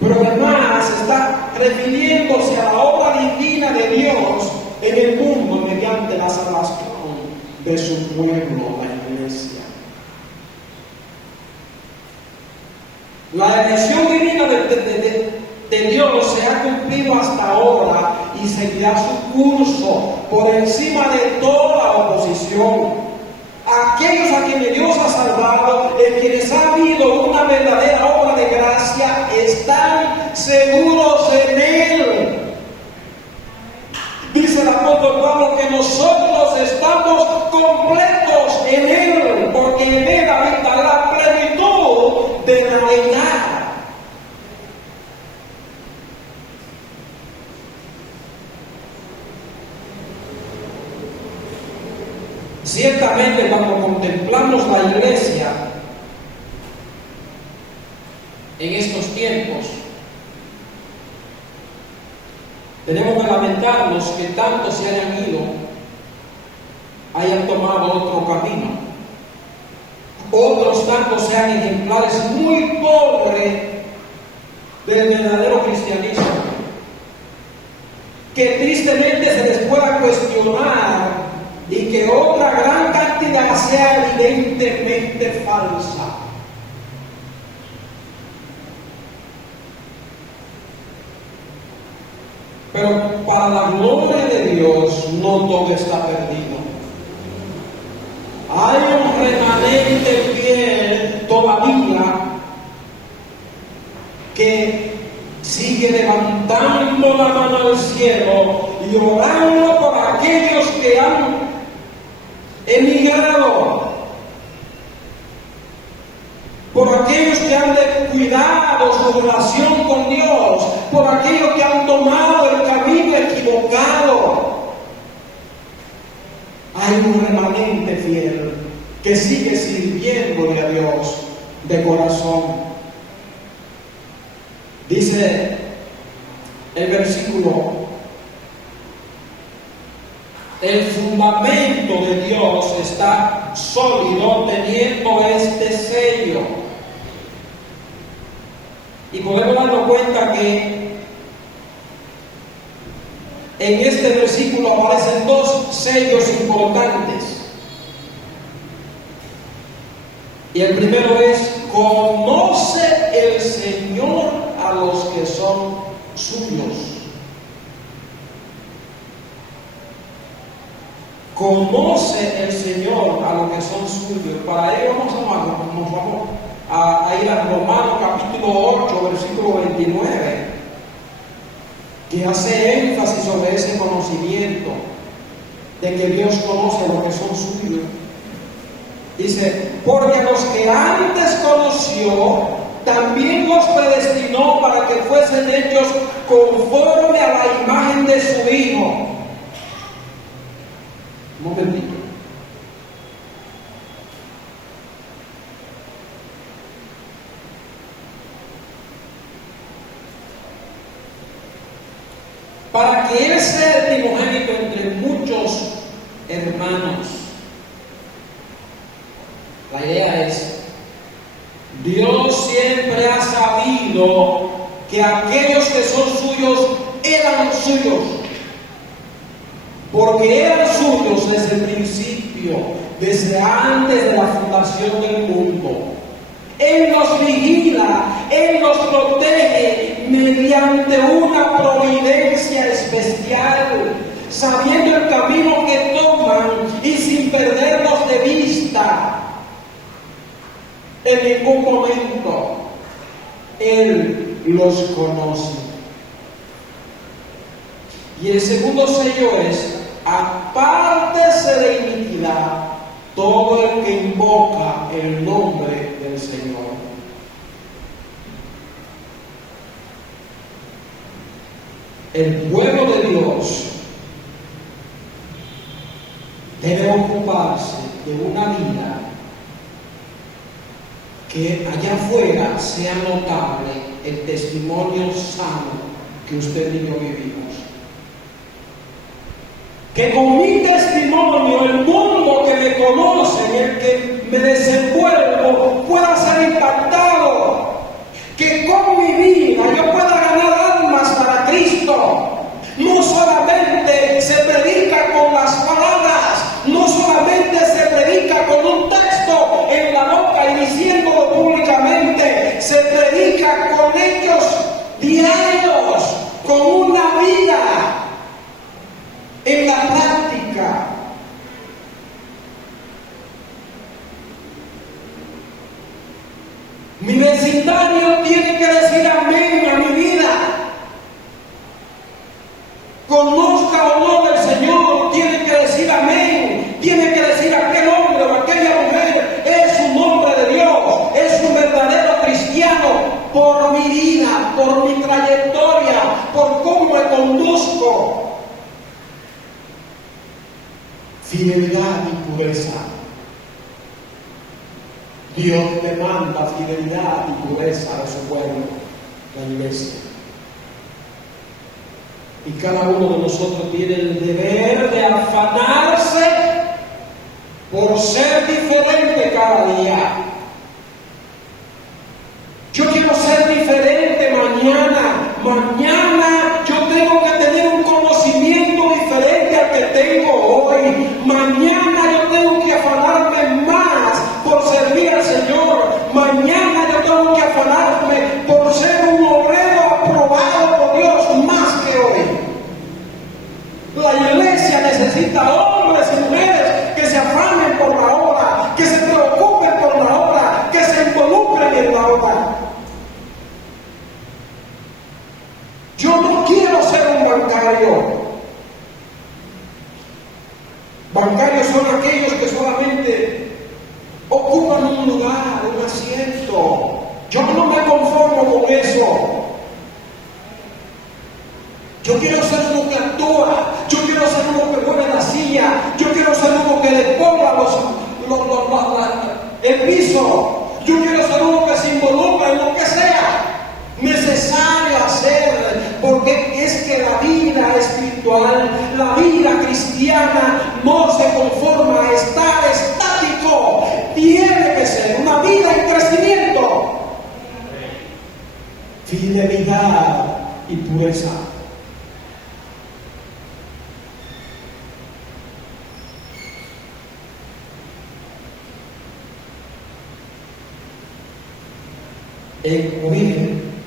Pero además está refiriéndose a la obra divina de Dios en el mundo mediante de su pueblo, la iglesia. La elección divina de Dios se ha cumplido hasta ahora y seguirá su curso por encima de toda oposición. Aquellos a quienes Dios ha salvado, en quienes ha habido una verdadera obra de gracia, están seguros en Él. Dice el apóstol Pablo que nosotros estamos completos en Él, porque en Él habita la plenitud de la deidad. Ciertamente, cuando contemplamos la iglesia en estos tiempos, tenemos que lamentarnos que tantos se hayan ido, hayan tomado otro camino. Otros tantos sean ejemplares muy pobres del verdadero cristianismo, que tristemente se les pueda cuestionar y que otra gran cantidad sea evidentemente falsa. Pero para la gloria de Dios no todo está perdido. Hay un remanente fiel todavía que sigue levantando la mano al cielo y orando por aquellos que han emigrado, por aquellos que han descuidado su relación con Dios, por aquellos que han tomado el camino equivocado. Hay un remanente fiel que sigue sirviéndole a Dios de corazón. Dice el versículo: el fundamento de Dios está sólido teniendo este sello. Y podemos darnos cuenta que en este versículo aparecen dos sellos importantes. Y el primero es: conoce el Señor a los que son suyos. Conoce el Señor a los que son suyos. Para ello nos vamos a ir a Romanos capítulo 8, versículo 29, que hace énfasis sobre ese conocimiento de que Dios conoce a los que son suyos. Dice: porque a los que antes conoció, también los predestinó para que fuesen hechos conforme a la imagen de su Hijo. Un momentito. Para que Él sea el primogénito entre muchos hermanos. La idea es: Dios siempre ha sabido que aquellos que son suyos eran suyos, porque eran suyos desde el principio, desde antes de la fundación del mundo. Él nos vigila, Él nos protege mediante una providencia especial, sabiendo el camino que toman y sin perdernos de vista. En ningún momento Él los conoce. Y el segundo sello es: apártese de iniquidad todo el que invoca el nombre del Señor. El pueblo de Dios debe ocuparse de una vida que allá afuera sea notable el testimonio sano que usted y yo vivimos. Que con mi testimonio el mundo que me conoce y el que me desenvuelvo pueda ser impactado. Que con mi vida yo pueda ganar almas para Cristo. No solamente se predica con las palabras, no solamente Mi vecindario tiene que decir amén a mi vida. Conozca o no del Señor, tiene que decir amén. Tiene que decir aquel hombre o aquella mujer es un hombre de Dios, es un verdadero cristiano por mi vida, por mi trayectoria, por cómo me conduzco. Fidelidad y pureza. Dios demanda fidelidad y pureza de su pueblo, la iglesia. Y cada uno de nosotros tiene el deber de afanarse por ser diferente cada día. Yo quiero ser diferente mañana. Mañana yo tengo que tener un conocimiento diferente al que tengo hoy. Mañana yo tengo que afanarme más por servir al Señor. Mañana yo tengo que afanarme por ser un obrero aprobado por Dios más que hoy. La iglesia necesita hombres y mujeres que se afanen por la obra, que se preocupen por la obra, que se involucren en la obra. Yo no quiero ser un bancario. Bancarios son aquellos que solamente ocupan un lugar, un asiento. Yo no me conformo con eso. Yo quiero ser uno que actúa. Yo quiero ser uno que mueve la silla. Yo quiero ser uno que despobla el piso. Yo quiero ser uno que se involucra en lo que sea necesario hacer, porque es que la vida espiritual, la vida cristiana no se conforma a estar estático, tiene que ser una vida en crecimiento. Fidelidad y pureza.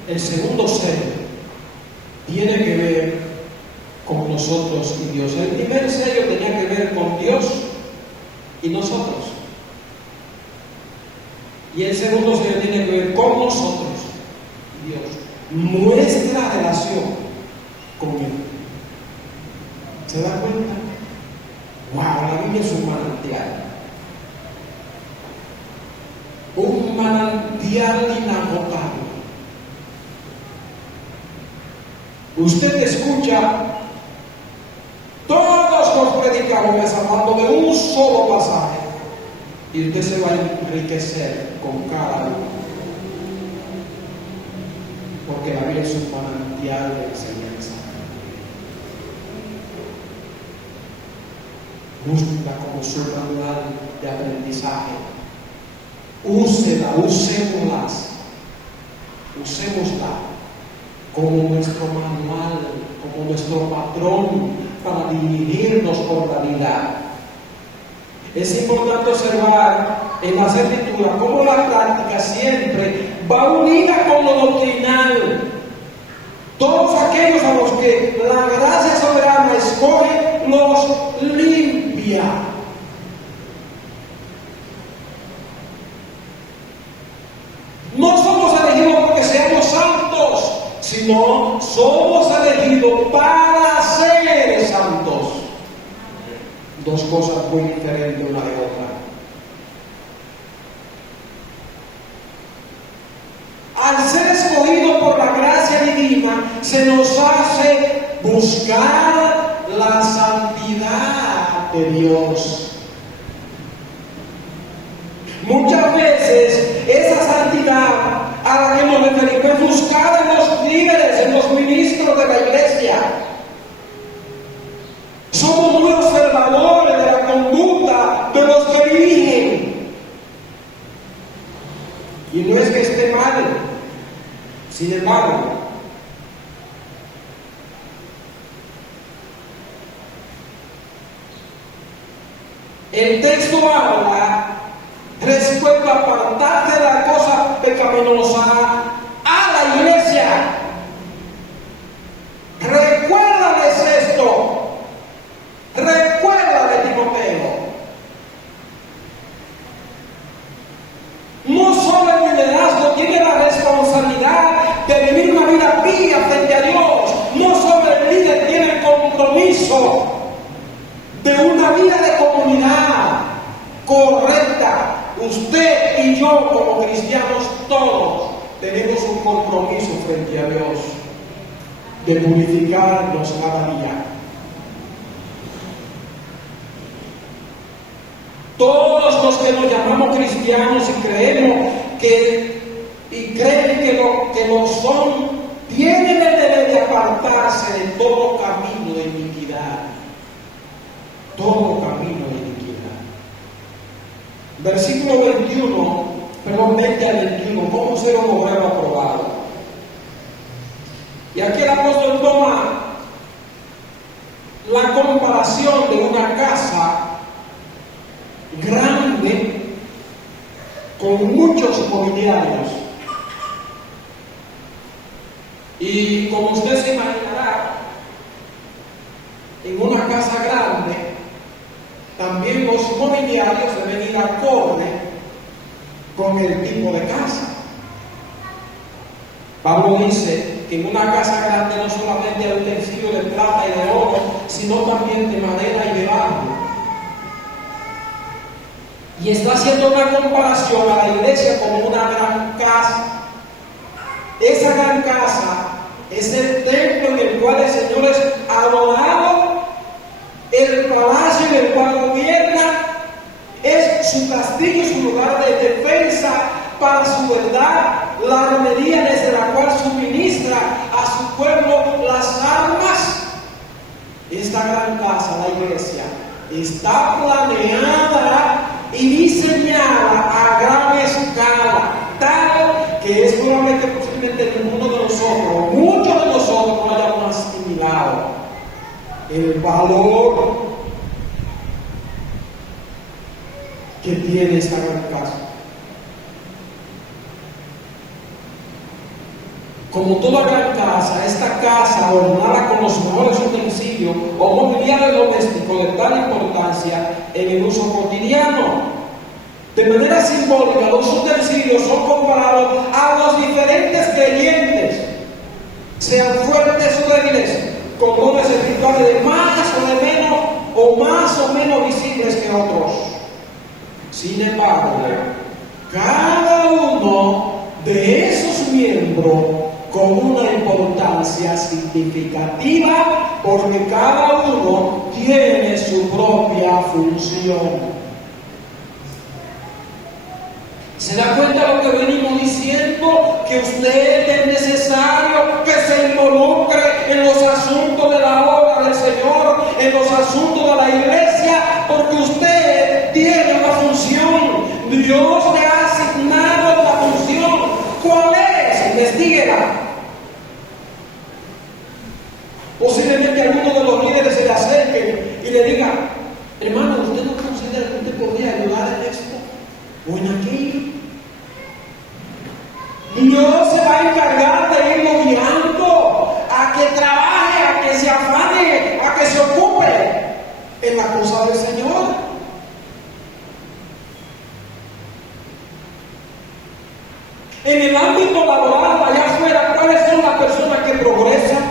El segundo sello tiene que ver con nosotros y Dios. El primer sello tenía que ver con Dios y nosotros. Y el segundo sello tiene que ver con nosotros y Dios. Nuestra relación con Él. ¿Se da cuenta? ¡Wow! La Biblia es un manantial. Un manantial inagotable. Usted escucha todos los predicadores hablando de un solo pasaje y usted se va a enriquecer con cada uno, porque la Biblia es un manantial de enseñanza. Búsquela como su manual de aprendizaje. Úsela, usémosla como nuestro manual, como nuestro patrón para dirigirnos por la vida. Es importante observar en las Escrituras cómo la práctica siempre va unida con lo doctrinal. Todos aquellos a los que la gracia soberana escoge, los limpia. No somos elegidos porque seamos santos, sino somos elegidos para ser santos. Dos cosas muy diferentes una de otra. Al ser escogido por la gracia divina, se nos hace buscar la santidad de Dios. Muchas veces esa santidad a la que nos referimos es buscada en los líderes, en los ministros de la iglesia. Somos muy observadores de la conducta de los que dirigen. Y no es que esté mal, sin embargo, el texto habla respecto a apartarse de la cosa pecaminosa a la iglesia. Recuérdales esto. Recuérdale, Timoteo. No solo el liderazgo tiene correcta. Usted y yo como cristianos todos tenemos un compromiso frente a Dios de purificarnos cada día. Todos los que nos llamamos cristianos y creemos creen que lo son, tienen el deber de apartarse de todo camino de iniquidad. Todo camino de iniquidad. Versículo 20 al 21, ¿cómo ser un obrero aprobado? Y aquí el apóstol toma la comparación de una casa grande con muchos mobiliarios. Y como usted se imaginará, en una casa grande también los mobiliarios deben ir acorde con el tipo de casa. Pablo dice que en una casa grande no solamente hay utensilios de plata y de oro, sino también de madera y de barro. Y está haciendo una comparación a la iglesia como una gran casa. Esa gran casa es el templo en el cual el Señor es adorado, el palacio en el cual gobierna, es su castillo, su lugar de defensa para su verdad, la armería desde la cual suministra a su pueblo las armas. Esta gran casa, la iglesia, está planeada y diseñada a gran escala, tal que es probablemente posiblemente ninguno de nosotros, muchos de nosotros no hayamos asimilado el valor que tiene esta gran casa. Como toda gran casa, esta casa adornada con los mejores utensilios o mobiliario doméstico de tal importancia en el uso cotidiano. De manera simbólica, los utensilios son comparados a los diferentes creyentes, sean fuertes o débiles, con dones espirituales de más o de menos, o más o menos visibles que otros. Sin embargo, cada uno de esos miembros con una importancia significativa, porque cada uno tiene su propia función. ¿Se da cuenta de lo que venimos diciendo? Que usted es necesario que se involucre en los asuntos de la obra del Señor, en los asuntos de la iglesia, porque usted tiene una función. Dios le ha asignado la función. ¿Cuál es? Investíguela. Posiblemente alguno de los líderes se le acerque y le diga: hermano, ¿usted no considera que usted podría ayudar en esto o en aquello? Dios se va a encargar de irlo guiando a que trabaje, a que se afane, a que se ocupe en la cosa del Señor. En el ámbito laboral, allá afuera, ¿cuáles son las personas que progresan?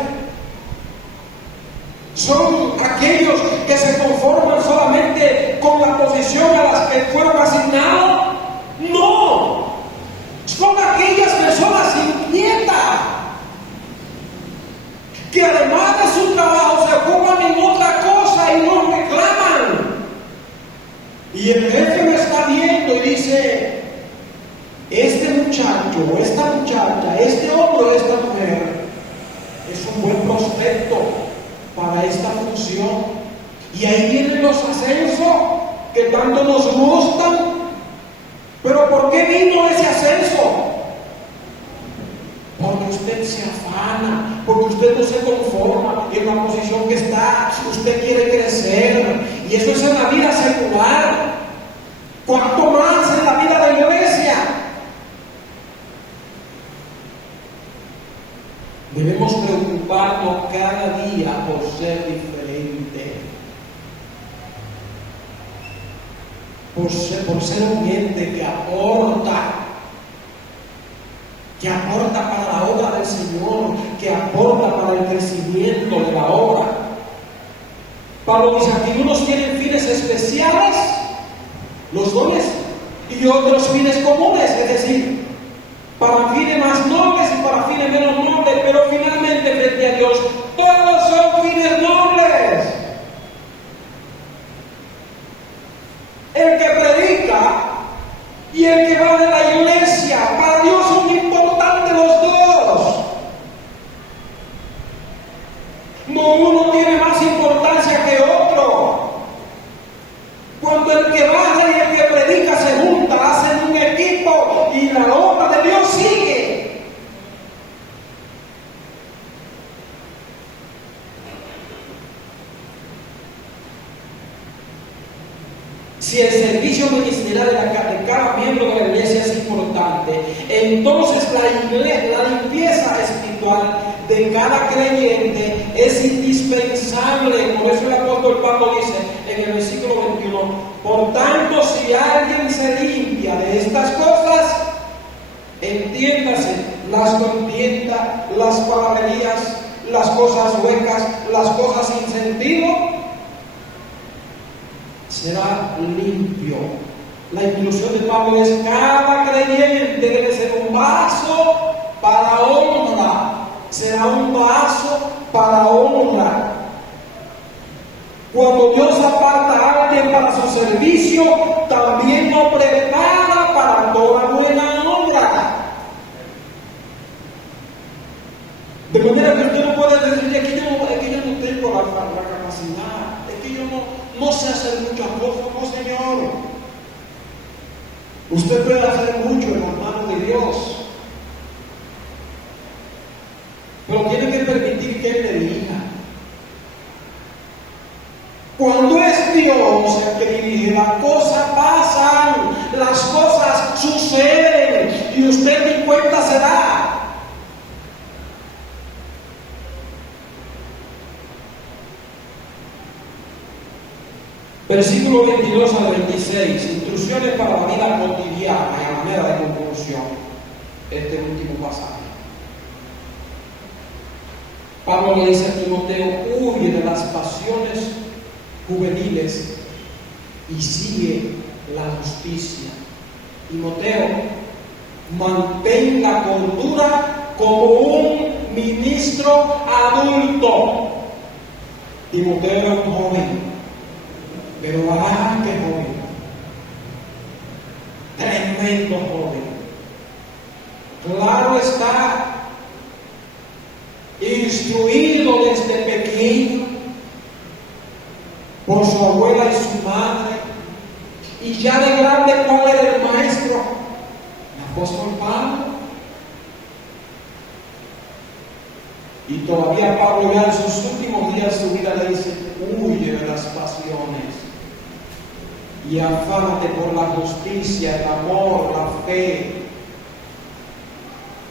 ¿Son aquellos que se conforman solamente con la posición a las que fueron asignados? No, son aquellas personas inquietas que además de su trabajo se ocupan en otra cosa y no reclaman. Y el jefe lo está viendo y dice: este muchacho, esta muchacha, este hombre, esta mujer es un buen prospecto para esta función. Y ahí vienen los ascensos que tanto nos gustan. Pero ¿por qué vino ese ascenso? Porque usted se afana, porque usted no se conforma en la posición que está, usted quiere crecer. Y eso es en la vida secular. ¿Cuánto más en la vida de la iglesia? Debemos preocuparnos cada día por ser diferente, por ser un ente que aporta para la obra del Señor, que aporta para el crecimiento de la obra. Pablo dice aquí: unos tienen fines especiales los dones y otros fines comunes, es decir, para fines más nobles y para fines menos nobles, pero finalmente frente a Dios todos son fines nobles. El que predica y el que va de la iglesia, para Dios son importantes los dos. No uno tiene más importancia que otro. Cuando el que baja y el que predica se juntan, hacen un equipo y la obra de Dios sigue. Si el servicio ministerial de cada miembro de la iglesia es importante, entonces la limpieza espiritual de cada creyente es indispensable. Por eso el apóstol Pablo dice en el versículo 21, por tanto, si alguien se limpia de estas cosas, entiéndase, las contiendas, las palabrerías, las cosas huecas, las cosas sin sentido, será limpio. La inclusión de Pablo es: cada creyente debe ser un vaso para honra. Será un vaso para honra. Cuando Dios aparta a alguien para su servicio, también lo prepara para toda buena obra. De manera que usted no puede decir que yo no tengo la capacidad, es que yo no sé hacer muchas cosas. No, Señor. Usted puede hacer mucho en las manos de Dios, pero tiene que permitir que Él le diga. Cuando es Dios el que dirige, las cosas pasan, las cosas suceden y usted ni cuenta se da. Versículo 22 al 26, instrucciones para la vida cotidiana y a manera de conclusión. Este último pasaje. Pablo le dice a Timoteo: huye de las pasiones juveniles y sigue la justicia. Timoteo, mantén la cordura como un ministro adulto. Timoteo era un joven, pero qué joven, tremendo joven. Claro está, instruido desde pequeño por su abuela y su madre, y ya de grande, ¿cuál era el maestro? El apóstol Pablo. Y todavía Pablo, ya en sus últimos días de su vida, le dice: huye de las pasiones y afánate por la justicia, el amor, la fe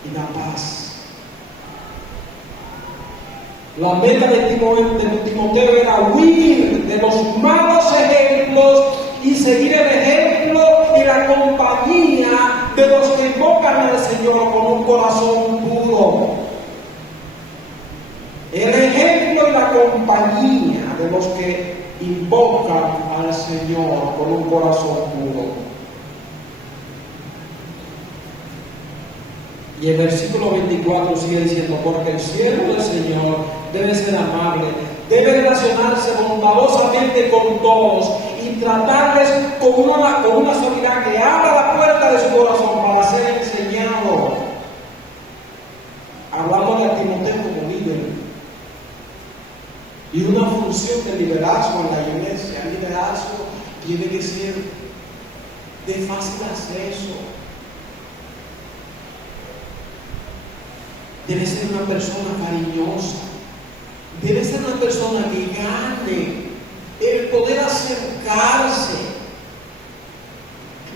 y la paz. La meta de Timoteo era huir de los malos ejemplos y seguir el ejemplo y la compañía de los que invocan al Señor con un corazón puro. El ejemplo y la compañía de los que invocan al Señor con un corazón puro. Y el versículo 24 sigue diciendo: porque el siervo del Señor debe ser amable, debe relacionarse bondadosamente con todos y tratarles con una suavidad que abra la puerta de su corazón para ser enseñado. Hablando de Timoteo como líder y una función de liderazgo en la iglesia. El liderazgo tiene que ser de fácil acceso. Debe ser una persona cariñosa. Debe ser una persona que gane el poder acercarse.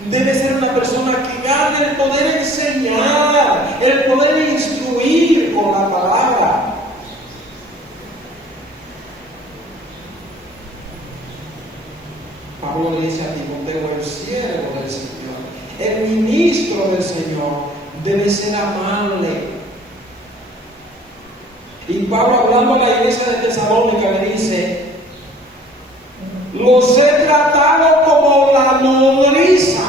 Debe ser una persona que gane el poder enseñar, el poder instruir con la palabra. Pablo le dice a Timoteo: el siervo del Señor, el ministro del Señor, debe ser amable. Y Pablo, hablando a la iglesia de Tesalónica, le dice: los he tratado como la nodriza,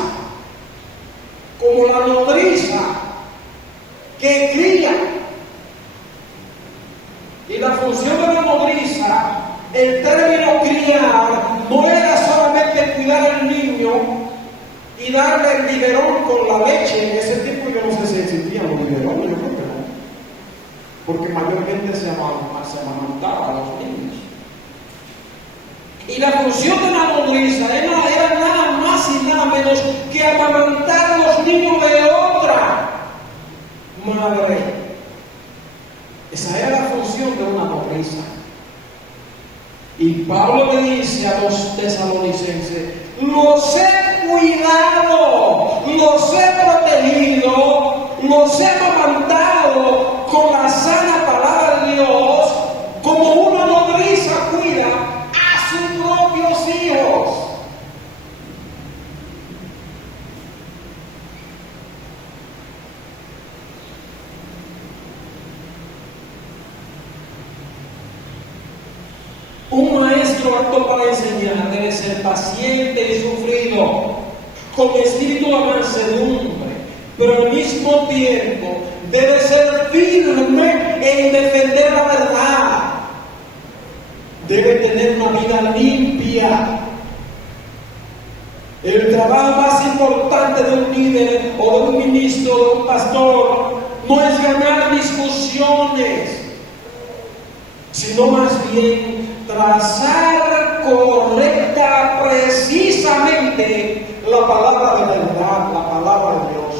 que cría. Y la función de la nodriza, el término criar, no era solamente cuidar al niño y darle el biberón con la leche. En ese tiempo yo no sé si existían los biberones, yo creo que no, porque mayormente se amamantaba a los niños. Y la función de la nodriza era nada más y nada menos que amamantar a los niños de otra madre. Esa era la función de una nodriza. Y Pablo le dice a los tesalonicenses: los he cuidado, los he protegido, los he amamantado con la sana palabra de Dios, como una nodriza cuida a sus propios hijos. Un maestro apto para enseñar debe ser paciente y sufrido, con espíritu de mansedumbre, pero al mismo tiempo debe ser firme en defender la verdad. Debe tener una vida limpia. El trabajo más importante de un líder o de un ministro, de un pastor, no es ganar discusiones, sino más bien trazar correcta, precisamente la palabra de verdad, la palabra de Dios.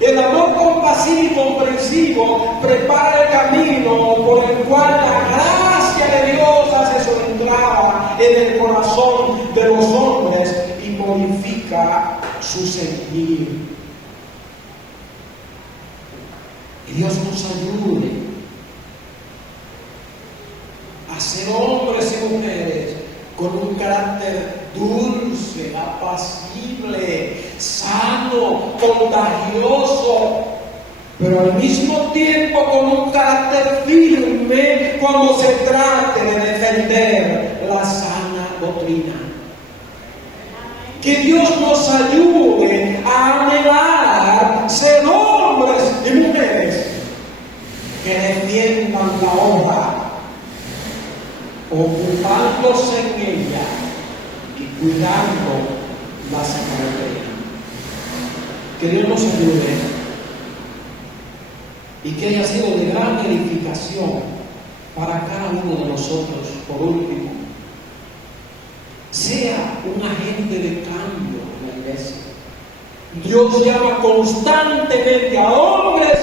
El amor compasivo y comprensivo prepara el camino por el cual la gracia de Dios hace su entrada en el corazón de los hombres y modifica su sentir. Que Dios nos ayude a ser hombres y mujeres con un carácter dulce, apacible, sano, contagioso, pero al mismo tiempo con un carácter firme cuando se trate de defender la sana doctrina. Que Dios nos ayude a anhelar ser hombres y mujeres que defiendan la obra, ocupándose en ella y cuidando la sagrada. Que Dios nos ayude y que haya sido de gran edificación para cada uno de nosotros. Por último, sea un agente de cambio en la iglesia. Dios llama constantemente a hombres